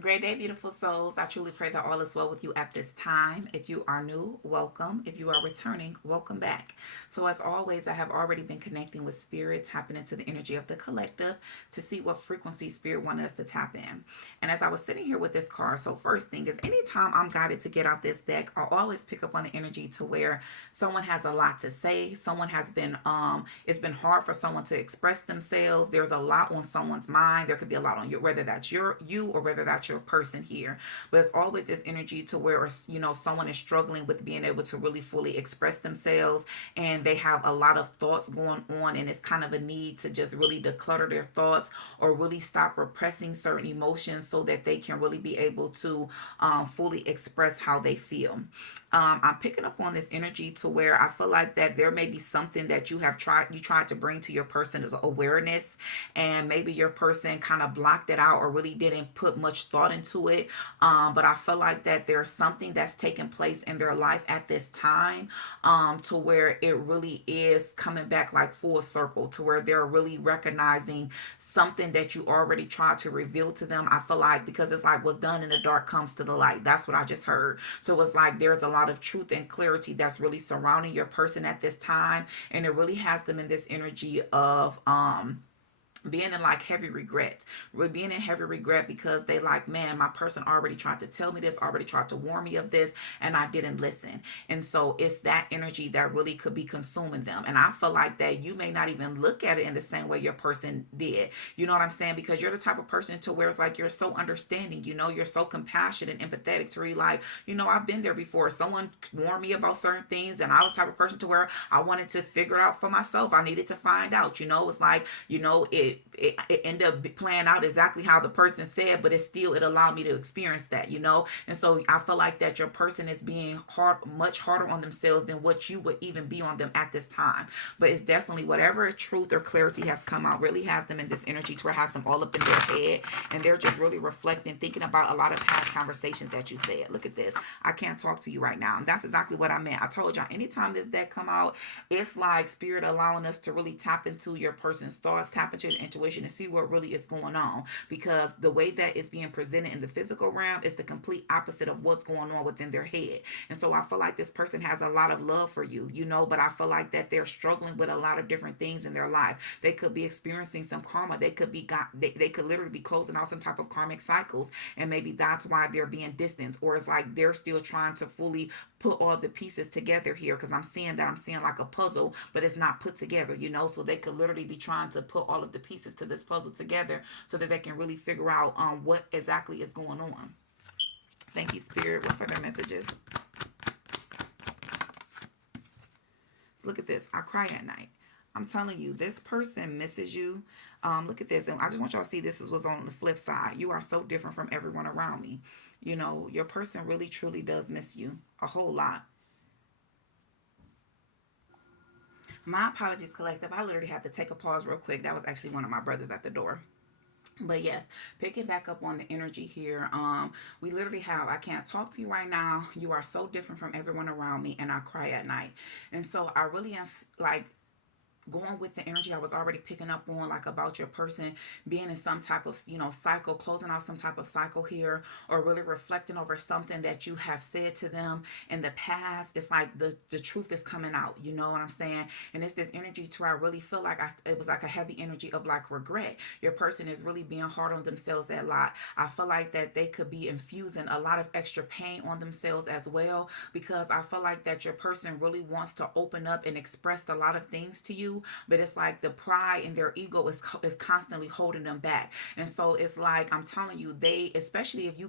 Great day, beautiful souls. I truly pray that all is well with you at this time. If you are new, welcome. If you are returning, welcome back. So, as always, I have already been connecting with spirit, tapping into the energy of the collective to see what frequency spirit wanted us to tap in. And as I was sitting here with this card, so first thing is anytime I'm guided to get out this deck, I'll always pick up on the energy to where someone has a lot to say. Someone has been, it's been hard for someone to express themselves. There's a lot on someone's mind. There could be a lot on you, whether that's you or whether that's your person here. But it's always this energy to where, someone is struggling with being able to really fully express themselves, and they have a lot of thoughts going on, and it's kind of a need to just really declutter their thoughts or really stop repressing certain emotions so that they can really be able to fully express how they feel. I'm picking up on this energy to where I feel like that there may be something that you tried to bring to your person as awareness, and maybe your person kind of blocked it out or really didn't put much thought into it. But I feel like that there's something that's taking place in their life at this time, to where it really is coming back like full circle, to where they're really recognizing something that you already tried to reveal to them. I feel like because it's like what's done in the dark comes to the light. That's what I just heard. So it's like there's a lot of truth and clarity that's really surrounding your person at this time, and it really has them in this energy of being in like heavy regret. We're being in heavy regret because they like, man, my person already tried to tell me this, already tried to warn me of this, and I didn't listen. And so it's that energy that really could be consuming them. And I feel like that you may not even look at it in the same way your person did. You know what I'm saying? Because you're the type of person to where it's like you're so understanding, you're so compassionate and empathetic to really like, I've been there before. Someone warned me about certain things, and I was the type of person to where I wanted to figure out for myself. I needed to find out. It's like, it ended up playing out exactly how the person said, but it allowed me to experience that. And so I feel like that your person is being much harder on themselves than what you would even be on them at this time. But it's definitely whatever truth or clarity has come out really has them in this energy to where it has them all up in their head, and they're just really reflecting, thinking about a lot of past conversations that you said. Look at this. I can't talk to you right now. And that's exactly what I meant. I told y'all anytime this deck come out, it's like spirit allowing us to really tap into your person's thoughts, tap into your intuition, and see what really is going on, because the way that it's being presented in the physical realm is the complete opposite of what's going on within their head. And so I feel like this person has a lot of love for you, but I feel like that they're struggling with a lot of different things in their life. They could be experiencing some karma. They could literally be closing out some type of karmic cycles, and maybe that's why they're being distanced, or it's like they're still trying to fully put all the pieces together here, because I'm seeing like a puzzle, but it's not put together. So they could literally be trying to put all of the pieces to this puzzle together so that they can really figure out what exactly is going on. Thank you, spirit. What further messages? Look at this. I cry at night. I'm telling you, this person misses you. Look at this. And I just want y'all to see this was on the flip side. You are so different from everyone around me. Your person really, truly does miss you a whole lot. My apologies, collective. I literally had to take a pause real quick. That was actually one of my brothers at the door. But yes, picking back up on the energy here, we literally have, I can't talk to you right now. You are so different from everyone around me, and I cry at night. And so I really am like going with the energy I was already picking up on, like about your person being in some type of, cycle, closing out some type of cycle here, or really reflecting over something that you have said to them in the past. It's like the truth is coming out, you know what I'm saying? And it's this energy to where I really feel like it was like a heavy energy of like regret. Your person is really being hard on themselves a lot. I feel like that they could be infusing a lot of extra pain on themselves as well, because I feel like that your person really wants to open up and express a lot of things to you, but it's like the pride and their ego is constantly holding them back. And so it's like, I'm telling you, they, especially if you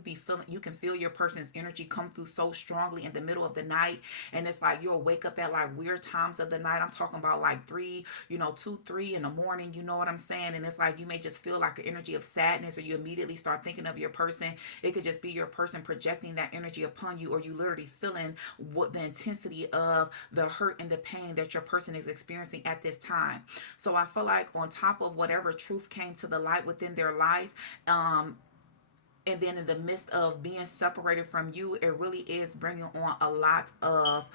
can feel your person's energy come through so strongly in the middle of the night, and it's like you'll wake up at like weird times of the night. I'm talking about like 2, 3 in the morning, you know what I'm saying? And it's like you may just feel like an energy of sadness, or you immediately start thinking of your person. It could just be your person projecting that energy upon you, or you literally feeling what the intensity of the hurt and the pain that your person is experiencing at this time. So I feel like on top of whatever truth came to the light within their life, and then in the midst of being separated from you, it really is bringing on a lot of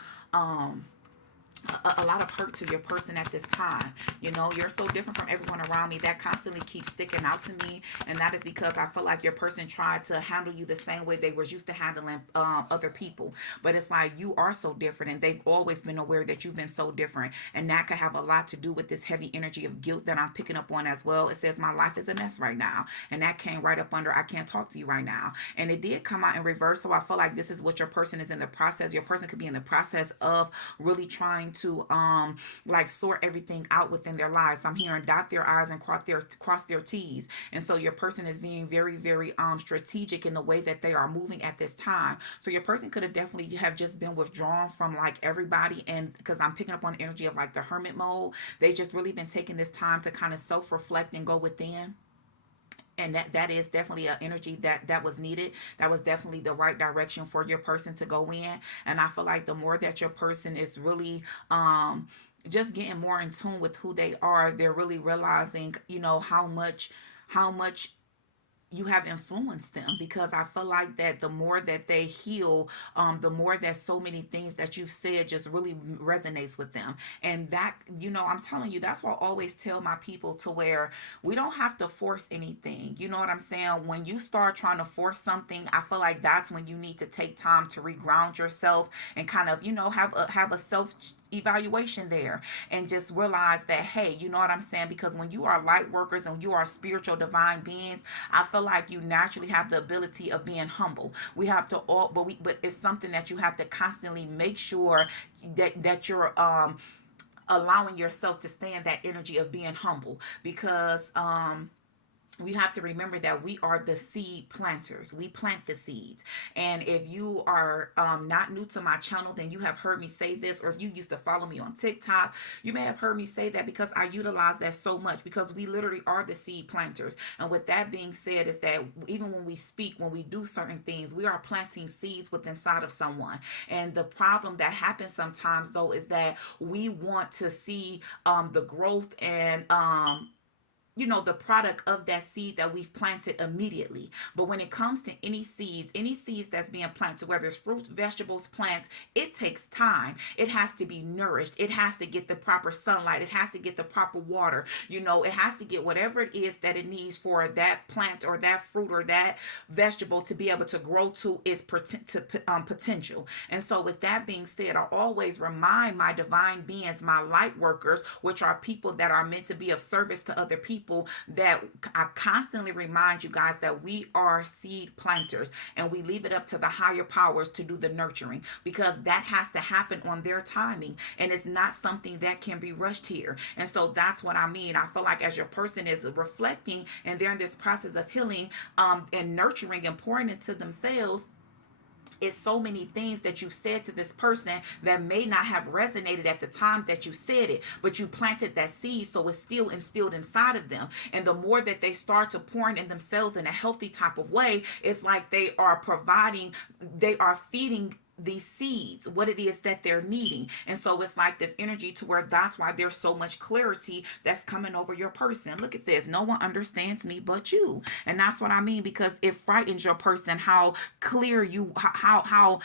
a lot of hurt to your person at this time. You know, you're so different from everyone around me. That constantly keeps sticking out to me, and that is because I feel like your person tried to handle you the same way they were used to handling other people. But it's like you are so different, and they've always been aware that you've been so different, and that could have a lot to do with this heavy energy of guilt that I'm picking up on as well. It says my life is a mess right now, and that came right up under I can't talk to you right now, and it did come out in reverse. So I feel like this is what your person is in the process. Your person could be in the process of really trying to like sort everything out within their lives. I'm hearing dot their I's and cross their T's. And so your person is being very, very strategic in the way that they are moving at this time. So your person could have definitely have just been withdrawn from like everybody, and because I'm picking up on the energy of like the hermit mode, they've just really been taking this time to kind of self-reflect and go within. And that is definitely an energy that was needed. That was definitely the right direction for your person to go in. And I feel like the more that your person is really just getting more in tune with who they are, they're really realizing, you know, how much you have influenced them, because I feel like that the more that they heal, the more that so many things that you've said just really resonates with them. And that, you know, I'm telling you, that's why I always tell my people to where we don't have to force anything. You know what I'm saying? When you start trying to force something, I feel like that's when you need to take time to reground yourself and kind of, you know, have a self evaluation there, and just realize that, hey, you know what I'm saying? Because when you are light workers and you are spiritual divine beings, I feel like you naturally have the ability of being humble. We have to all, but it's something that you have to constantly make sure that you're allowing yourself to stay in that energy of being humble, because we have to remember that we are the seed planters. We plant the seeds. And if you are not new to my channel, then you have heard me say this, or if you used to follow me on TikTok, you may have heard me say that, because I utilize that so much, because we literally are the seed planters. And with that being said, is that even when we speak, when we do certain things, we are planting seeds within inside of someone. And the problem that happens sometimes though is that we want to see the growth and you know, the product of that seed that we've planted immediately. But when it comes to any seeds that's being planted, whether it's fruits, vegetables, plants, it takes time. It has to be nourished. It has to get the proper sunlight. It has to get the proper water. You know, it has to get whatever it is that it needs for that plant or that fruit or that vegetable to be able to grow to its potential. And so with that being said, I always remind my divine beings, my light workers, which are people that are meant to be of service to other people, that I constantly remind you guys that we are seed planters, and we leave it up to the higher powers to do the nurturing, because that has to happen on their timing, and it's not something that can be rushed here. And so that's what I mean. I feel like as your person is reflecting and they're in this process of healing and nurturing and pouring into themselves, it's so many things that you've said to this person that may not have resonated at the time that you said it, but you planted that seed, so it's still instilled inside of them. And the more that they start to pour in themselves in a healthy type of way, it's like they are feeding these seeds what it is that they're needing. And so it's like this energy to where that's why there's so much clarity that's coming over your person. Look at this. No one understands me but you. And that's what I mean, because it frightens your person how clear you, how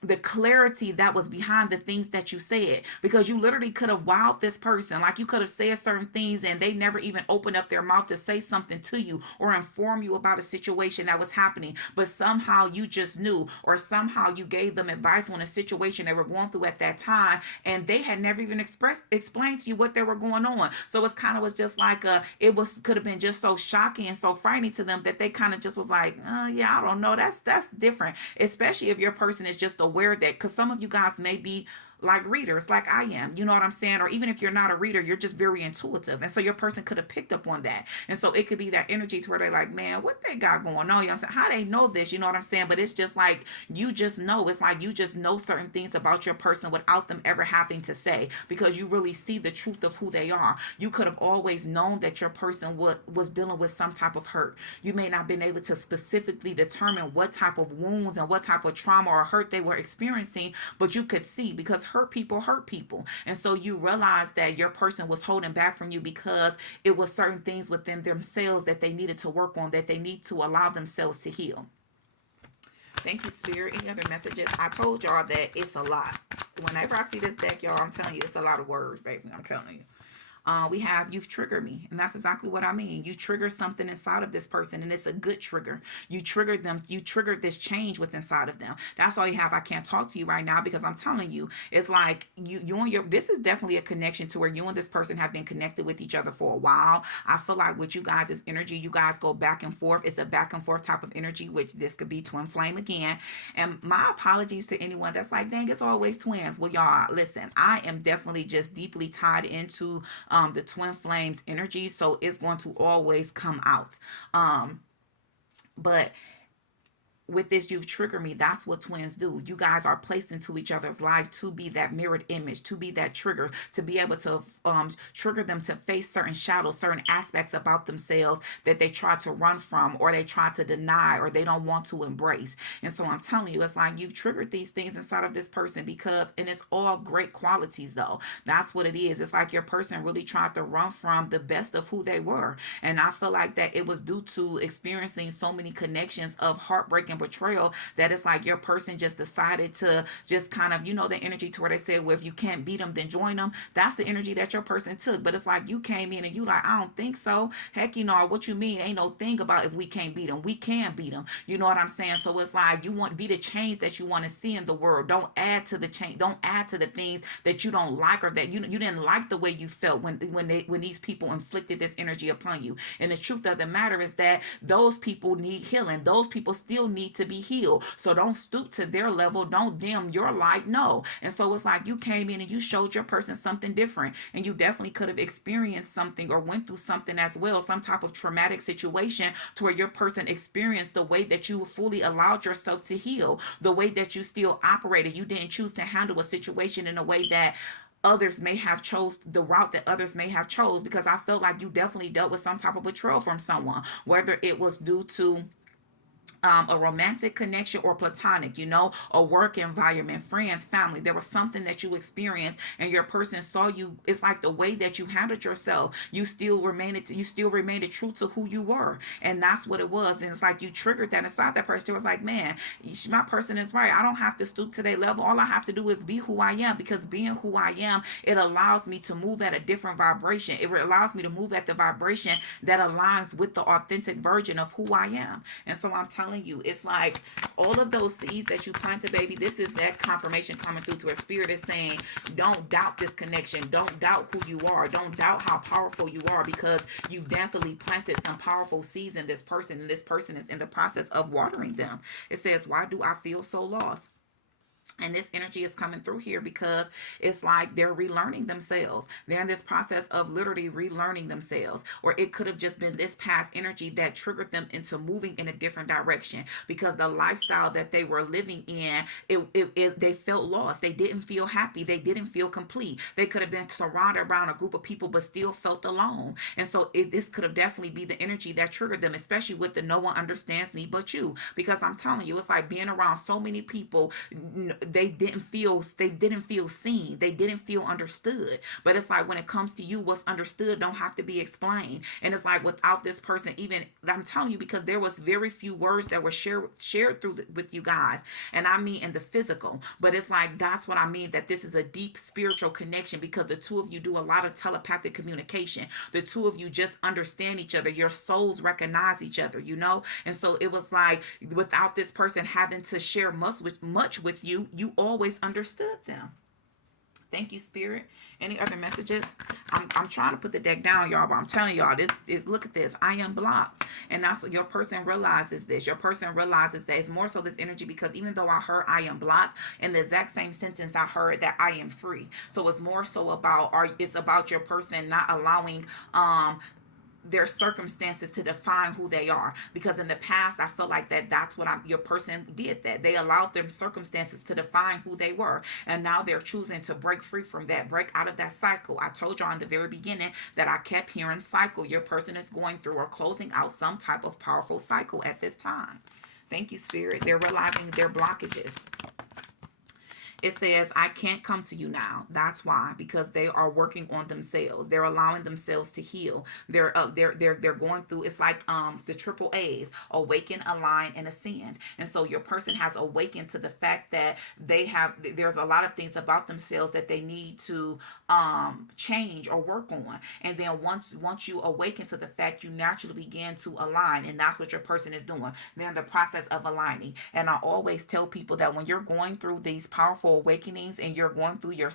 the clarity that was behind the things that you said, because you literally could have wowed this person. Like, you could have said certain things and they never even opened up their mouth to say something to you or inform you about a situation that was happening, but somehow you just knew, or somehow you gave them advice on a situation they were going through at that time, and they had never even explained to you what they were going on. So it's kind of was just like could have been just so shocking and so frightening to them that they kind of just was like, yeah, I don't know, that's different, especially if your person is just aware that, because some of you guys may be like readers like I am, you know what I'm saying? Or even if you're not a reader, you're just very intuitive, and so your person could have picked up on that. And so it could be that energy to where they're like, man, what they got going on, you know what I'm saying? How they know this, you know what I'm saying? But it's just like, you just know, it's like you just know certain things about your person without them ever having to say, because you really see the truth of who they are. You could have always known that your person was dealing with some type of hurt. You may not have been able to specifically determine what type of wounds and what type of trauma or hurt they were experiencing, but you could see, because hurt people. And so you realize that your person was holding back from you because it was certain things within themselves that they needed to work on, that they need to allow themselves to heal. Thank you, Spirit. Any other messages? I told y'all that it's a lot. Whenever I see this deck, y'all, I'm telling you, it's a lot of words, baby. I'm telling you. We have you've triggered me, and that's exactly what I mean. You trigger something inside of this person, and it's a good trigger. You triggered them. You triggered this change with inside of them. That's all you have. I can't talk to you right now because I'm telling you, it's like you and your. This is definitely a connection to where you and this person have been connected with each other for a while. I feel like with you guys' energy, you guys go back and forth. It's a back and forth type of energy, which this could be twin flame again. And my apologies to anyone that's like, dang, it's always twins. Well, y'all, listen, I am definitely just deeply tied into the twin flames energy, so it's going to always come out. But with this you've triggered me, that's what twins do. You guys are placed into each other's lives to be that mirrored image, to be that trigger, to be able to trigger them to face certain shadows, certain aspects about themselves that they try to run from, or they try to deny, or they don't want to embrace. And so I'm telling you, it's like you've triggered these things inside of this person because, and it's all great qualities though. That's what it is. It's like your person really tried to run from the best of who they were. And I feel like that it was due to experiencing so many connections of heartbreak and betrayal that it's like your person just decided to just kind of, the energy to where they said, well, if you can't beat them, then join them. That's the energy that your person took. But it's like you came in and you like, I don't think so. Heck, what you mean? Ain't no thing about if we can't beat them. We can beat them. You know what I'm saying? So it's like you want to be the change that you want to see in the world. Don't add to the change. Don't add to the things that you don't like, or that you didn't like the way you felt when these people inflicted this energy upon you. And the truth of the matter is that those people need healing. Those people still need to be healed. So don't stoop to their level. Don't dim your light. No. And so it's like you came in and you showed your person something different. And you definitely could have experienced something or went through something as well, some type of traumatic situation to where your person experienced the way that you fully allowed yourself to heal, the way that you still operated. You didn't choose to handle a situation in a way that others may have chose the route that others may have chose, because I felt like you definitely dealt with some type of betrayal from someone, whether it was due to a romantic connection or platonic, a work environment, friends, family. There was something that you experienced and your person saw you. It's like the way that you handled yourself, you still remained true to who you were. And that's what it was. And it's like you triggered that inside that person. It was like, man, my person is right. I don't have to stoop to their level. All I have to do is be who I am, because being who I am, it allows me to move at a different vibration. It allows me to move at the vibration that aligns with the authentic version of who I am. And so I'm telling you, it's like all of those seeds that you planted, baby, this is that confirmation coming through to a spirit is saying, don't doubt this connection. Don't doubt who you are. Don't doubt how powerful you are, because you've definitely planted some powerful seeds in this person, and this person is in the process of watering them. It says, why do I feel so lost? And this energy is coming through here because it's like they're relearning themselves. They're in this process of literally relearning themselves. Or it could have just been this past energy that triggered them into moving in a different direction, because the lifestyle that they were living in, they felt lost. They didn't feel happy. They didn't feel complete. They could have been surrounded around a group of people but still felt alone. And so this could have definitely be the energy that triggered them, especially with the no one understands me but you. Because I'm telling you, it's like being around so many people, they didn't feel seen. They didn't feel understood. But it's like when it comes to you, what's understood don't have to be explained. And it's like without this person, even, I'm telling you, because there was very few words that were shared through with you guys, and I mean in the physical. But it's like that's what I mean, that this is a deep spiritual connection, because the two of you do a lot of telepathic communication. The two of you just understand each other. Your souls recognize each other, And so it was like without this person having to share much with you, you always understood them. Thank you, Spirit. Any other messages? I'm trying to put the deck down, y'all, but I'm telling y'all, this is, look at this. I am blocked. And that's what your person realizes this. Your person realizes that it's more so this energy, because even though I heard I am blocked, in the exact same sentence, I heard that I am free. So it's more so it's about your person not allowing, their circumstances to define who they are. Because in the past, I feel like that's what your person did, that they allowed them circumstances to define who they were, and now they're choosing to break free from that, break out of that cycle. I told y'all in the very beginning that I kept hearing cycle. Your person is going through or closing out some type of powerful cycle at this time. Thank you, Spirit. They're realizing their blockages. It says, I can't come to you now. That's why, because they are working on themselves. They're allowing themselves to heal. They're going through, it's like the triple A's: awaken, align, and ascend. And so your person has awakened to the fact that there's a lot of things about themselves that they need to change or work on. And then once you awaken to the fact, you naturally begin to align, and that's what your person is doing. They're in the process of aligning. And I always tell people that when you're going through these powerful awakenings and you're going through your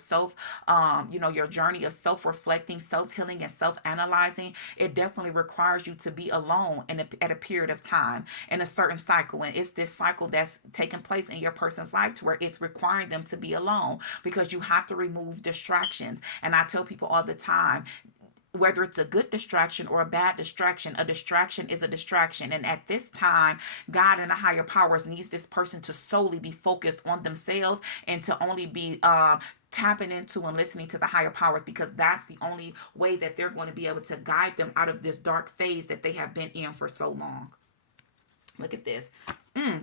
your journey of self-reflecting, self-healing, and self-analyzing, it definitely requires you to be alone at a period of time in a certain cycle. And it's this cycle that's taking place in your person's life to where it's requiring them to be alone, because you have to remove distractions. And I tell people all the time, whether it's a good distraction or a bad distraction, a distraction is a distraction. And at this time, God and the higher powers needs this person to solely be focused on themselves and to only be tapping into and listening to the higher powers, because that's the only way that they're going to be able to guide them out of this dark phase that they have been in for so long. Look at this.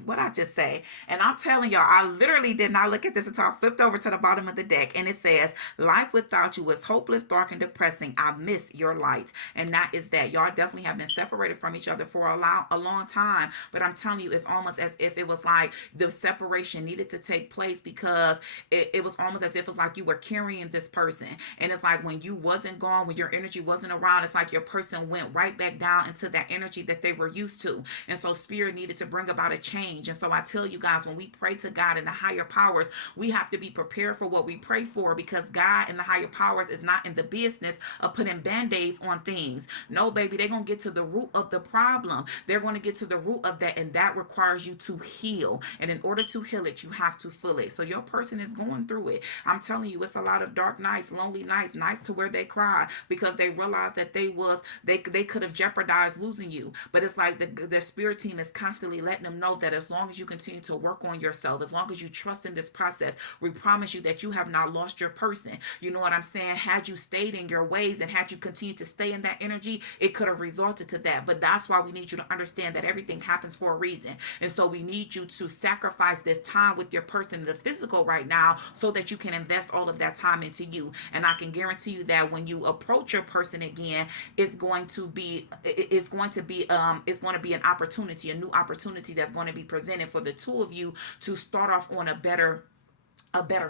What I just say. And I'm telling y'all, I literally did not look at this until I flipped over to the bottom of the deck. And it says, life without you is hopeless, dark, and depressing. I miss your light. And that is that. Y'all definitely have been separated from each other for a long time. But I'm telling you, it's almost as if it was like the separation needed to take place, because it was almost as if it was like you were carrying this person. And it's like when you wasn't gone, when your energy wasn't around, it's like your person went right back down into that energy that they were used to. And so spirit needed to bring about a change. And so I tell you guys, when we pray to God and the higher powers, we have to be prepared for what we pray for, because God and the higher powers is not in the business of putting band-aids on things. No, baby, they're going to get to the root of the problem. They're going to get to the root of that, and that requires you to heal. And in order to heal it, you have to feel it. So your person is going through it. I'm telling you, it's a lot of dark nights, lonely nights to where they cry, because they realize that they could have jeopardized losing you. But it's like the spirit team is constantly letting them know that as long as you continue to work on yourself, as long as you trust in this process, we promise you that you have not lost your person. You know what I'm saying? Had you stayed in your ways and had you continued to stay in that energy, it could have resulted to that. But that's why we need you to understand that everything happens for a reason. And so we need you to sacrifice this time with your person in the physical right now, so that you can invest all of that time into you. And I can guarantee you that when you approach your person again, it's going to be an opportunity, a new opportunity that's going to be presented for the two of you to start off on a better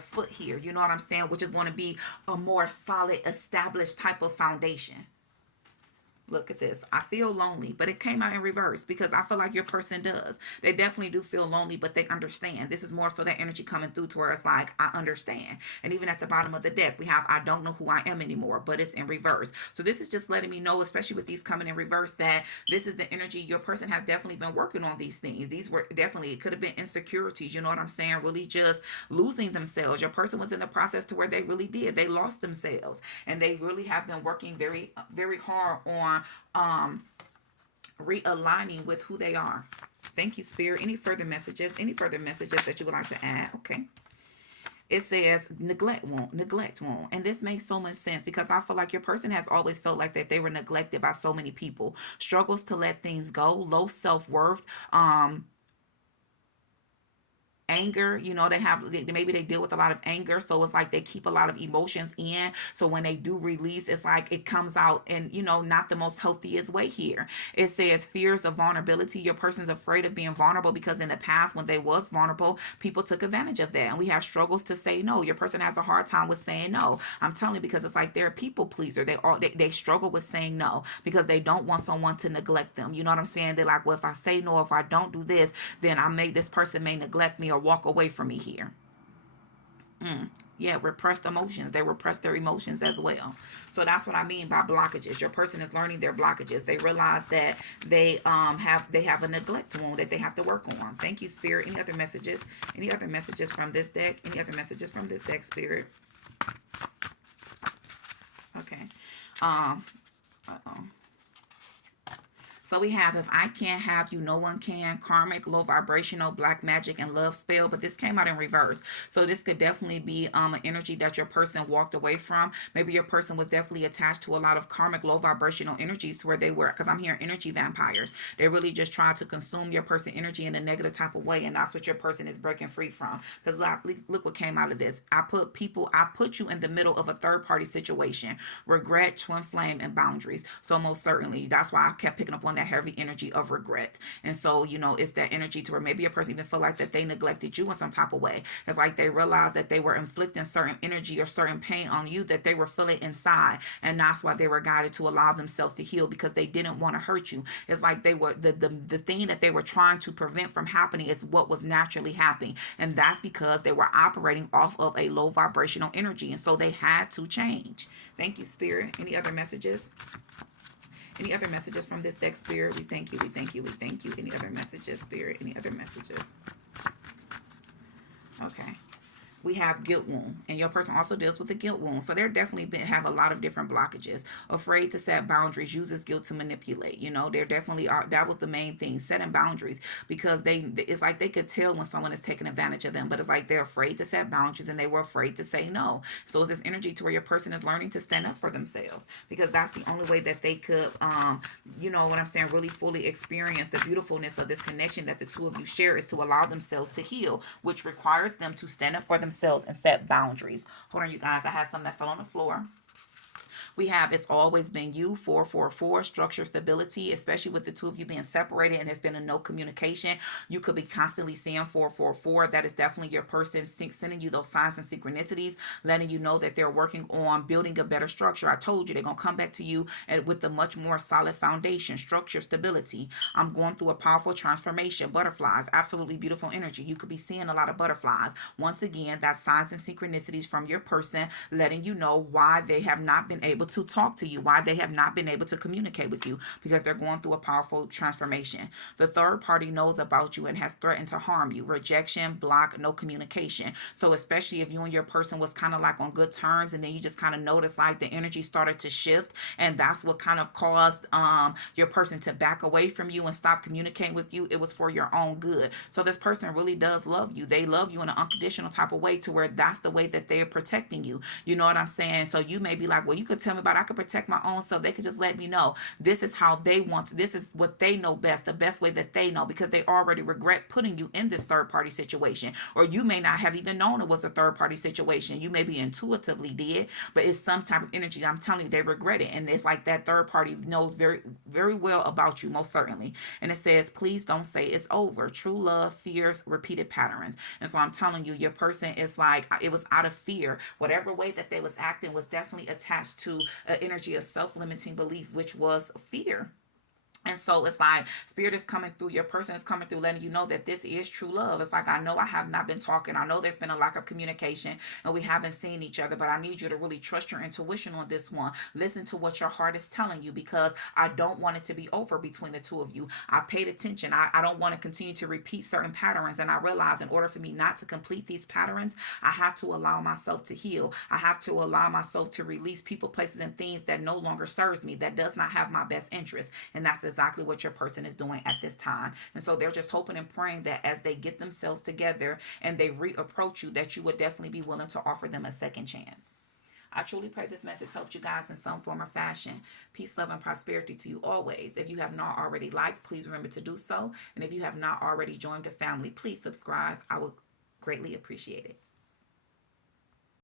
foot here. You know what I'm saying? Which is going to be a more solid, established type of foundation. Look at this. I feel lonely, but it came out in reverse, because I feel like your person does. They definitely do feel lonely, but they understand. This is more so that energy coming through to where it's like, I understand. And even at the bottom of the deck, we have, I don't know who I am anymore, but it's in reverse. So this is just letting me know, especially with these coming in reverse, that this is the energy. Your person has definitely been working on these things. These were definitely, it could have been insecurities. You know what I'm saying? Really just losing themselves. Your person was in the process to where they really did. They lost themselves, and they really have been working very, very hard on realigning with who they are. Thank you, Spirit. Any further messages that you would like to add? Okay. It says neglect won't. And this makes so much sense, because I feel like your person has always felt like that they were neglected by so many people. Struggles to let things go, low self-worth, anger. Maybe they deal with a lot of anger, so it's like they keep a lot of emotions in, so when they do release, it's like it comes out in not the most healthiest way here. It says fears of vulnerability. Your person's afraid of being vulnerable, because in the past, when they was vulnerable, people took advantage of that. And we have struggles to say no. Your person has a hard time with saying no. I'm telling you, because it's like they're a people pleaser. They struggle with saying no, because they don't want someone to neglect them. You know what I'm saying? They're like, well, if I say no, if I don't do this, then this person may neglect me or walk away from me here. Yeah, repressed emotions. They repress their emotions as well. So that's what I mean by blockages. Your person is learning their blockages. They realize that they have a neglect wound that they have to work on. Thank you, Spirit. Any other messages? Any other messages from this deck? Any other messages from this deck, Spirit? Okay. Uh-oh. So we have, if I can't have you, no one can. Karmic, low vibrational, black magic, and love spell. But this came out in reverse. So this could definitely be an energy that your person walked away from. Maybe your person was definitely attached to a lot of karmic, low vibrational energies where they were, because I'm hearing energy vampires. They're really just trying to consume your person energy in a negative type of way. And that's what your person is breaking free from. Because look what came out of this. I put you in the middle of a third party situation. Regret, twin flame, and boundaries. So most certainly, that's why I kept picking up on that heavy energy of regret. And so, it's that energy to where maybe a person even feel like that they neglected you in some type of way. It's like they realized that they were inflicting certain energy or certain pain on you that they were feeling inside. And that's why they were guided to allow themselves to heal, because they didn't want to hurt you. It's like they were the thing that they were trying to prevent from happening is what was naturally happening. And that's because they were operating off of a low vibrational energy. And so they had to change. Thank you, Spirit. Any other messages? Any other messages from this deck, Spirit? We thank you, we thank you, we thank you. Any other messages, Spirit? Any other messages? Okay. We have guilt wound, and your person also deals with the guilt wound. So they're definitely have a lot of different blockages. Afraid to set boundaries, uses guilt to manipulate. They're definitely are. That was the main thing, setting boundaries, because it's like they could tell when someone is taking advantage of them, but it's like they're afraid to set boundaries and they were afraid to say no. So it's this energy to where your person is learning to stand up for themselves, because that's the only way that they could, what I'm saying, really fully experience the beautifulness of this connection that the two of you share, is to allow themselves to heal, which requires them to stand up for themselves and set boundaries. Hold on, you guys. I had something that fell on the floor. We have It's Always Been You, 444, structure stability, especially with the two of you being separated and there's been a no communication. You could be constantly seeing 444. That is definitely your person sending you those signs and synchronicities, letting you know that they're working on building a better structure. I told you they're going to come back to you with a much more solid foundation, structure, stability. I'm going through a powerful transformation. Butterflies, absolutely beautiful energy. You could be seeing a lot of butterflies. Once again, that's signs and synchronicities from your person, letting you know why they have not been able to talk to you, why they have not been able to communicate with you, because they're going through a powerful transformation. The third party knows about you and has threatened to harm you. Rejection, block, no communication. So especially if you and your person was kind of like on good terms, and then you just kind of notice like the energy started to shift, and that's what kind of caused your person to back away from you and stop communicating with you. It was for your own good. So this person really does love you. They love you in an unconditional type of way, to where that's the way that they're protecting you. You know what I'm saying? So you may be like, well, you could tell me about, I could protect my own self. They could just let me know this is how they want to, this is what they know best, the best way that they know, because they already regret putting you in this third party situation. Or you may not have even known it was a third party situation. You may be intuitively did, but it's some type of energy. I'm telling you, they regret it. And it's like that third party knows very, very well about you, most certainly. And it says, please don't say it's over. True love fears repeated patterns. And so I'm telling you, your person is like, it was out of fear. Whatever way that they was acting was definitely attached to an energy of self-limiting belief, which was fear. And so it's like Spirit is coming through, your person is coming through, letting you know that this is true love. It's like, I know I have not been talking. I know there's been a lack of communication and we haven't seen each other, but I need you to really trust your intuition on this one. Listen to what your heart is telling you, because I don't want it to be over between the two of you. I paid attention. I don't want to continue to repeat certain patterns. And I realize in order for me not to complete these patterns, I have to allow myself to heal. I have to allow myself to release people, places, and things that no longer serves me, that does not have my best interest. And that's exactly what your person is doing at this time. And so they're just hoping and praying that as they get themselves together and they reapproach you, that you would definitely be willing to offer them a second chance. I truly pray this message helped you guys in some form or fashion. Peace, love, and prosperity to you always. If you have not already liked, please remember to do so. And if you have not already joined the family, please subscribe. I would greatly appreciate it.